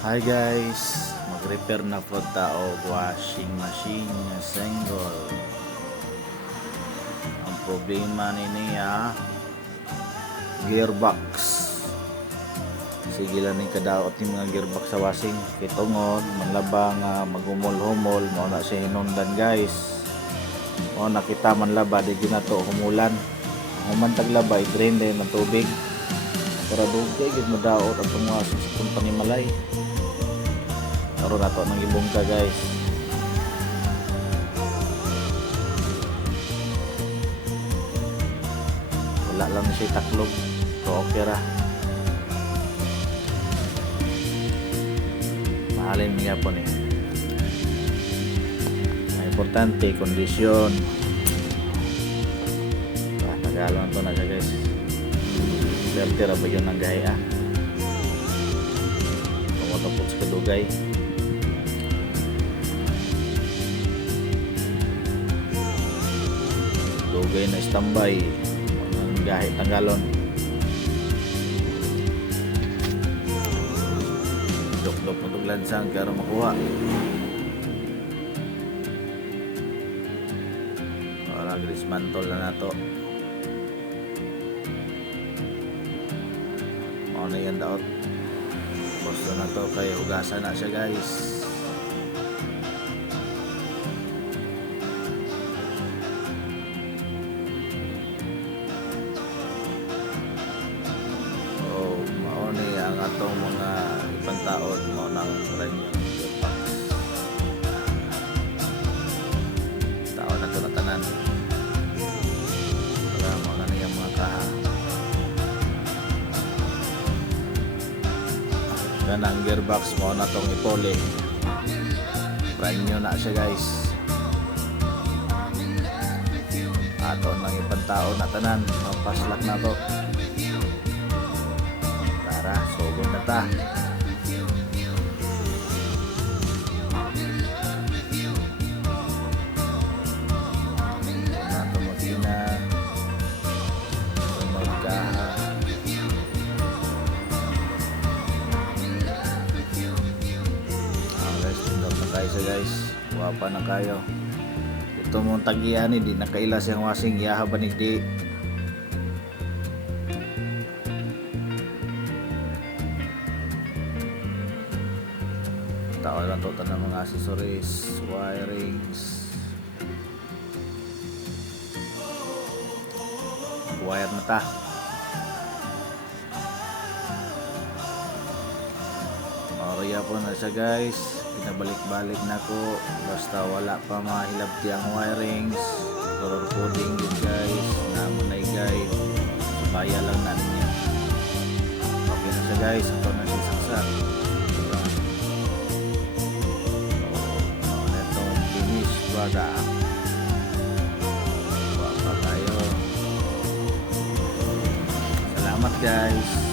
Hi guys, mag-repair na po tao washing machine nga single. Ang problema ni niya gearbox. Sige lang ni kadaot ni mga gearbox sa washing kay tungod manlaba nga magumol-humol mo na siya hinundan guys. O nakita man laba di ginato humulan. Human taglaba i-drain din ng tubig. Para dugay gid mo daot ang mga sa pangimalay. Karoon nato ng ibungka guys. Wala lang siya taklog. So okay ra. Mahalin niya po ni. Ang importante kondisyon. Tagalon to na siya guys. Swerte ra ba yun ang gaya? Tumutupot sa kadugay. Dugay na standby ang gahe tanggalon. Dok-dok matuglan sang karo makuha. Wala grismantol na nato. Ano yan daot? Gusto na to kaya hugasan na siya guys. Ang atong mga ibang taon mo ng ranyo taon na ito na tanan para mo na niyang mga kaha ganang gearbox mo na itong ipole ranyo na siya guys ato ng ibang taon na tanan mapaslak na to. Sugod na ta. Tumagin na. Tumagkaha. Guys, tundok na tayo sa guys. Wapa na kayo. Ito mong tagiyan di nakailas yung washing. Yaha ba ni di? Tao lang total ng mga accessories, wirings, wire na ta. Oraya po na siya guys, pinabalik-balik na ko basta wala pa mahilabti ang wirings. Color coding yun guys, namunay guide, subaya lang na ninyo. Okay na siya guys, ito na siya saksak. Baga wapa tayo. Salamat guys.